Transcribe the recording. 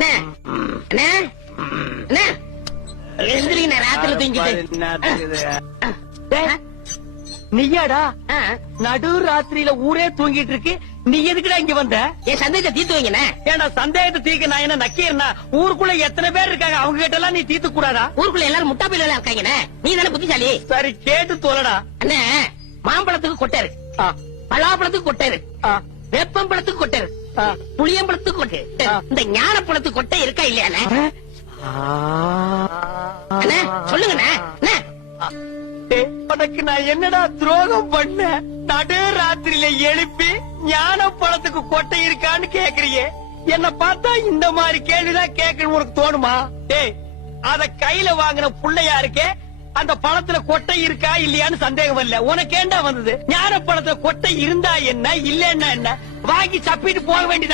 அண்ணே அண்ணே அண்ணே எந்திரிங்க ராத்திரில தூங்கிட்டு. நீயாடா நடு ராத்திரியில ஊரே தூங்கிட்டு இருக்கு, நீ எதுக்குடா இங்க வந்த? என் சந்தேகத்தை தீர்த்து வைங்கண்ணே. ஏன்னா சந்தேகத்தை தீர்க்க நான் என்ன நக்கீரனா? ஊருக்குள்ள எத்தனை பேர் இருக்காங்க, அவங்க கிட்ட எல்லாம் நீ தீர்த்து கூடாதா? ஊருக்குள்ள எல்லாரும் முட்டா பையில இருக்காங்கண்ணே, நீ தானே புத்திசாலி. சரி கேட்டு தோலடா. அண்ணே மாம்பழத்துக்கு கொட்டை இருக்கு, பலாப்பழத்துக்கு கொட்டை இருக்கு, வேப்பம்பழத்துக்கு கொட்டை இருக்கு, புளியம்பழத்துக்கு கொட்டை, இந்த ஞான பழத்துக்கு கொட்டை இருக்கா இல்லையாண்ணே? அண்ணே சொல்லுங்கண்ணே. உனக்கு நான் என்னடா துரோகம் பண்ண? நடு ராத்திரியில எழுப்பி ஞான பழத்துக்கு கொட்டை இருக்கான்னு கேக்குறியே, என்ன பார்த்தா இந்த மாதிரி கேள்விதான் கேட்கணும் உனக்கு தோணுமா? டேய், அத கையில வாங்கின புள்ளையா இருக்கே, அந்த பழத்துல கொட்டை இருக்கா இல்லையான்னு சந்தேகம் இல்ல. உனக்கு ஏண்டா வந்தது? ஞான பழத்துல கொட்டை இருந்தா என்ன இல்லன்னா என்ன, வாங்கி சப்பிட்டு போக வேண்டியது.